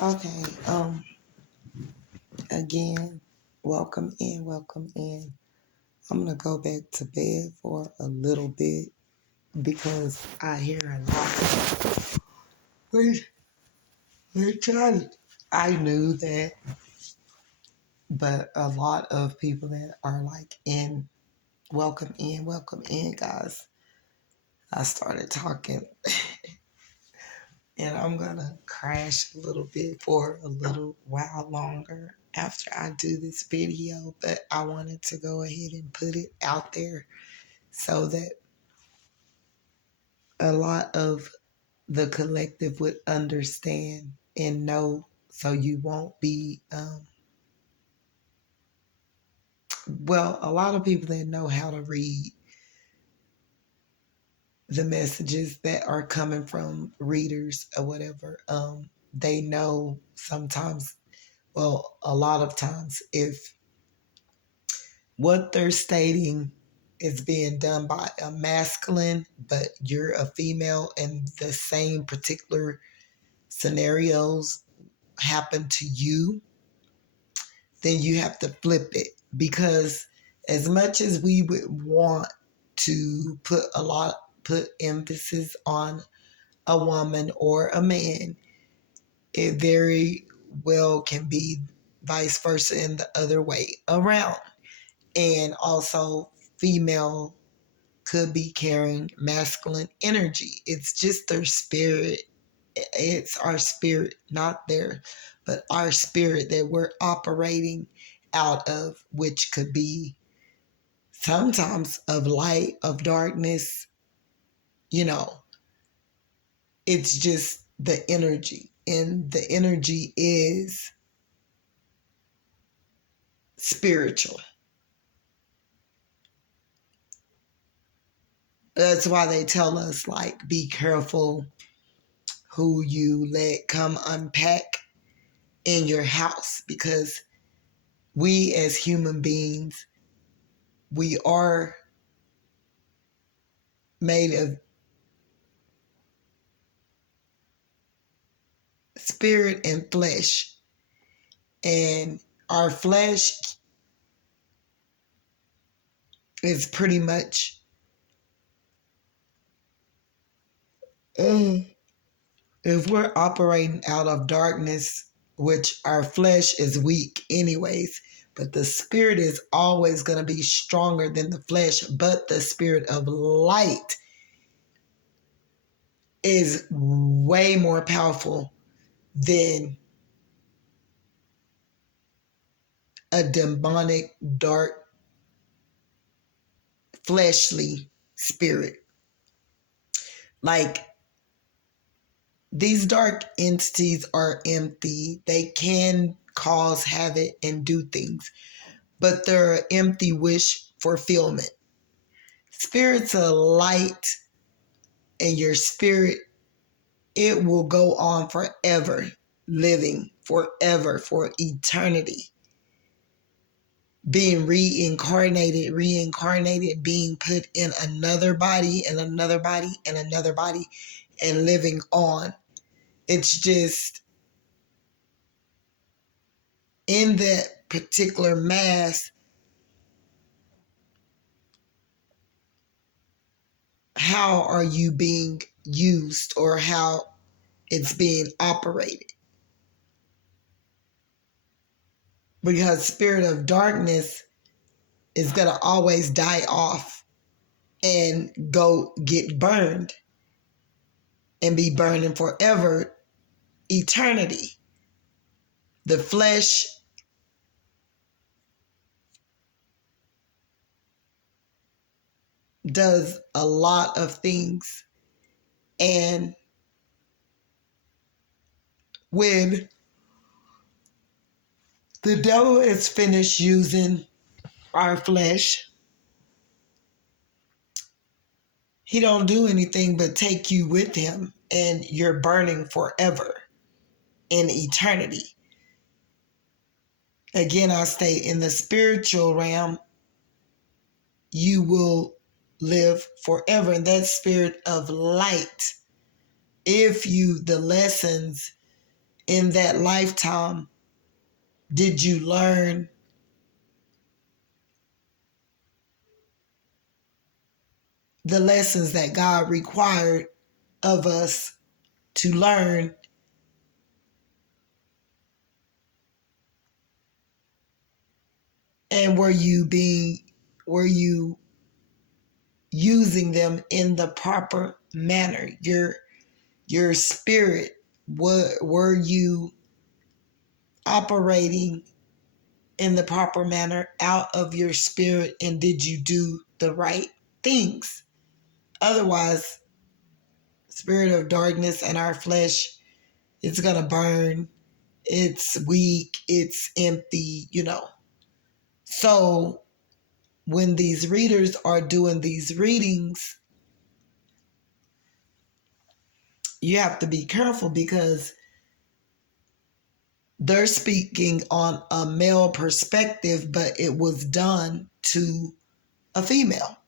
Okay, again, welcome in, welcome in. I'm gonna go back to bed for a little bit because I hear a lot. Which I knew that, but a lot of people that are like welcome in, guys. I started talking and I'm gonna crash a little bit for a little while longer after I do this video, but I wanted to go ahead and put it out there so that a lot of the collective would understand and know, so you won't be a lot of people that know how to read the messages that are coming from readers or whatever, they know sometimes, a lot of times, if what they're stating is being done by a masculine, but you're a female and the same particular scenarios happen to you, then you have to flip it. Because as much as we would want to put emphasis on a woman or a man, it very well can be vice versa in the other way around. And also, female could be carrying masculine energy. It's just their spirit. It's our spirit, not their, but our spirit that we're operating out of, which could be sometimes of light, of darkness. You know, it's just the energy. And the energy is spiritual. That's why they tell us, like, be careful who you let come unpack in your house, because we as human beings, we are made of spirit and flesh. And our flesh is pretty much, if we're operating out of darkness, which our flesh is weak anyways, but the spirit is always going to be stronger than the flesh. But the spirit of light is way more powerful than a demonic, dark, fleshly spirit. Like, these dark entities are empty. They can cause havoc and do things, but they're an empty wish fulfillment. Spirits of light and your spirit, it will go on forever, living forever, for eternity, being reincarnated, being put in another body and another body and another body and living on. It's just in that particular mass, how are you being used or how it's being operated? Because spirit of darkness is going to always die off and go get burned and be burning forever, eternity. The flesh does a lot of things, and when the devil is finished using our flesh, he don't do anything but take you with him, and you're burning forever in eternity. Again, I state, in the spiritual realm, you will live forever in that spirit of light. If you, the lessons in that lifetime did you learn the lessons that God required of us to learn? And were you using them in the proper manner? Your spirit, were you operating in the proper manner out of your spirit, and did you do the right things? Otherwise, spirit of darkness and our flesh, it's gonna burn. It's weak. It's empty. So when these readers are doing these readings, you have to be careful because they're speaking on a male perspective, but it was done to a female.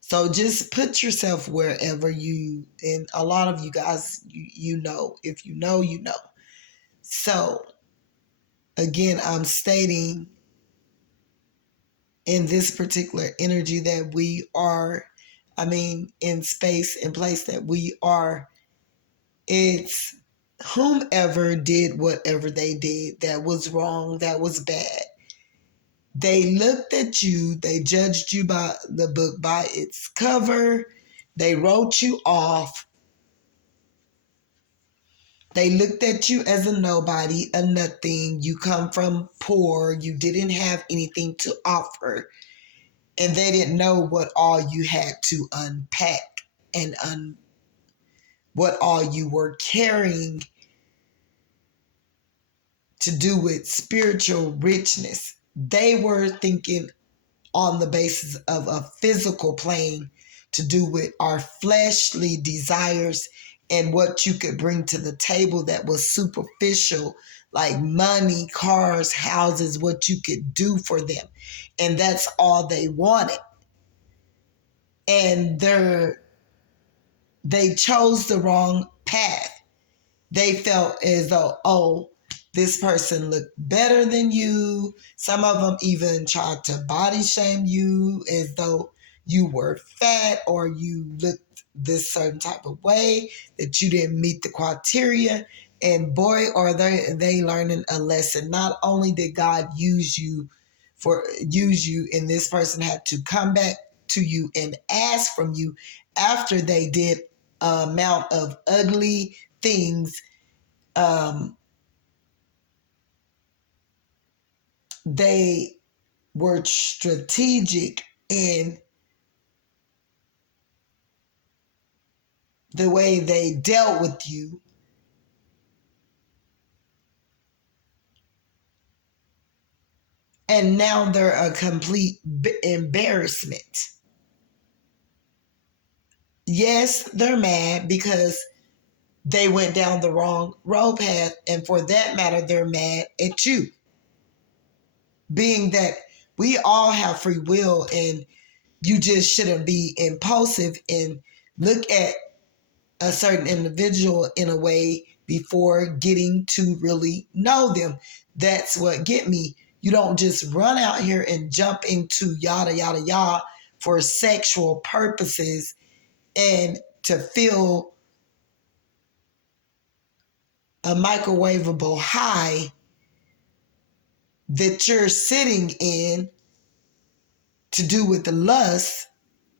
So just put yourself wherever and a lot of you guys, you know, if you know, you know. So again, I'm stating in this particular energy that we are, in space and place that we are, it's whomever did whatever they did that was wrong, that was bad. They looked at you, they judged you by the book by its cover, they wrote you off, they looked at you as a nobody, a nothing. You come from poor, you didn't have anything to offer, and they didn't know what all you had to unpack and what all you were carrying to do with spiritual richness. They were thinking on the basis of a physical plane to do with our fleshly desires and what you could bring to the table that was superficial, like money, cars, houses, what you could do for them. And that's all they wanted. And they chose the wrong path. They felt as though, oh, this person looked better than you. Some of them even tried to body shame you as though you were fat or you looked this certain type of way, that you didn't meet the criteria. And boy, are they learning a lesson. Not only did God use you, and this person had to come back to you and ask from you after they did an amount of ugly things. They were strategic in the way they dealt with you. And now they're a complete embarrassment. Yes, they're mad because they went down the wrong road path. And for that matter, they're mad at you. Being that we all have free will, and you just shouldn't be impulsive and look at a certain individual in a way before getting to really know them. That's what get me. You don't just run out here and jump into yada, yada, yada for sexual purposes and to feel a microwavable high that you're sitting in to do with the lust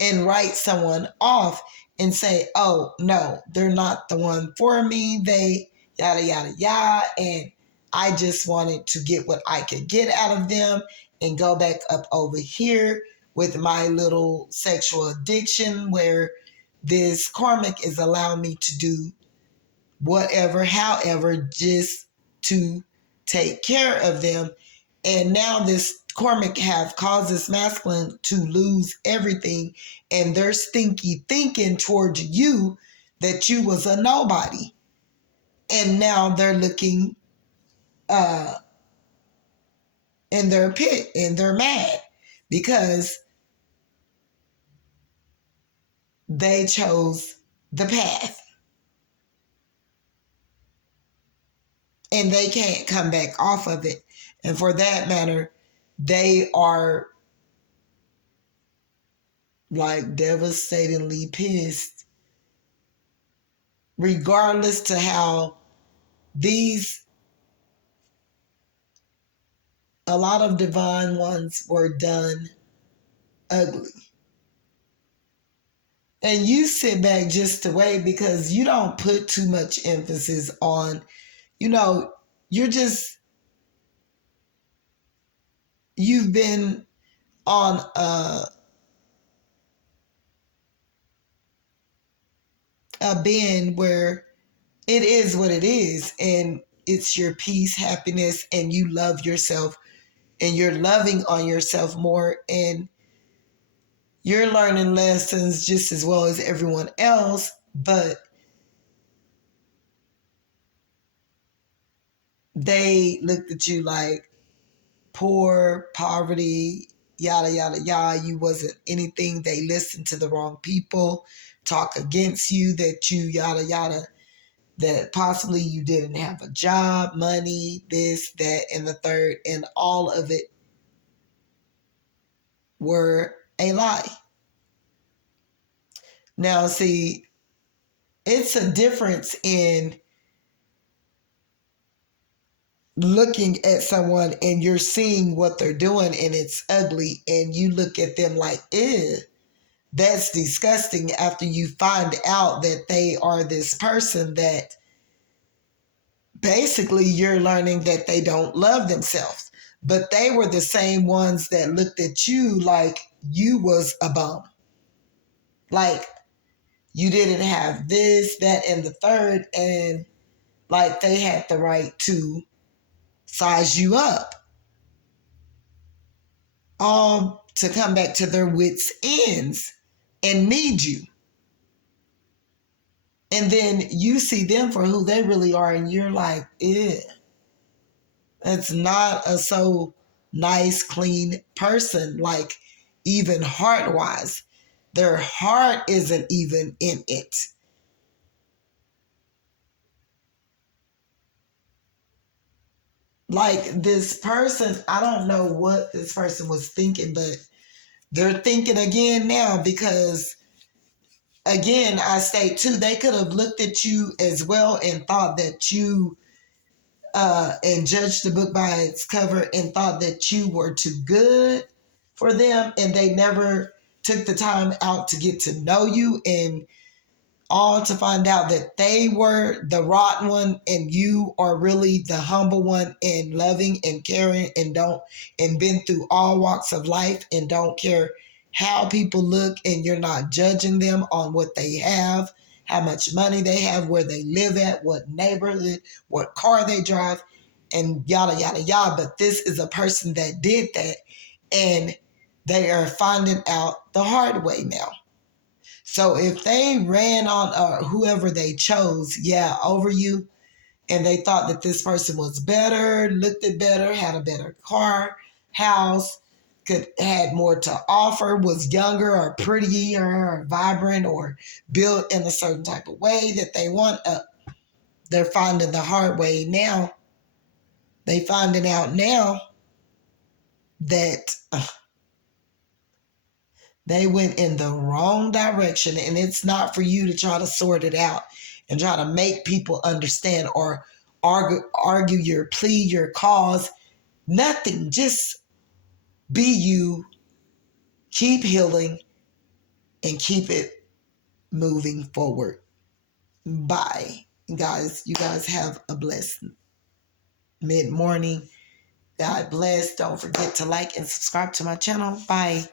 and write someone off and say, oh, no, they're not the one for me. They yada, yada, yada. And I just wanted to get what I could get out of them and go back up over here with my little sexual addiction where this karmic is allowing me to do whatever, however, just to take care of them. And now this karmic have caused this masculine to lose everything, and they're stinky thinking towards you that you was a nobody. And now they're looking in their pit and they're mad because they chose the path. and they can't come back off of it. And for that matter, they are like devastatingly pissed, regardless to how these, a lot of divine ones were done ugly. And you sit back just to wait because you don't put too much emphasis on, you know, you're just, you've been on a bend where it is what it is, and it's your peace, happiness, and you love yourself, and you're loving on yourself more, and you're learning lessons just as well as everyone else. But they looked at you like poor, poverty, yada yada yada. You wasn't anything. They listened to the wrong people talk against you, that you yada yada, that possibly you didn't have a job, money, this, that, and the third, and all of it were a lie. Now, see, it's a difference in looking at someone and you're seeing what they're doing and it's ugly, and you look at them like, ew, that's disgusting, after you find out that they are this person that basically you're learning that they don't love themselves. But they were the same ones that looked at you like you was a bum. Like you didn't have this, that, and the third, and like they had the right to size you up. All to come back to their wits' ends and need you. And then you see them for who they really are, and you're like, ew. That's not a so nice, clean person, like even heart wise. Their heart isn't even in it. Like this person, I don't know what this person was thinking, but they're thinking again now because, again, I state too, they could have looked at you as well and thought that you and judged the book by its cover and thought that you were too good for them, and they never took the time out to get to know you, and all to find out that they were the rotten one and you are really the humble one and loving and caring and don't, and been through all walks of life and don't care how people look, and you're not judging them on what they have, how much money they have, where they live at, what neighborhood, what car they drive, and yada yada yada. But this is a person that did that, and they are finding out the hard way now. So if they ran on whoever they chose, yeah, over you, and they thought that this person was better, looked it better, had a better car, house, could had more to offer, was younger or prettier or vibrant or built in a certain type of way that they want, they're finding the hard way now. They finding out now that they went in the wrong direction, and it's not for you to try to sort it out and try to make people understand or argue your plea, your cause. Nothing. Just be you, keep healing, and keep it moving forward. Bye. Guys, you guys have a blessed mid-morning. God bless. Don't forget to like and subscribe to my channel. Bye.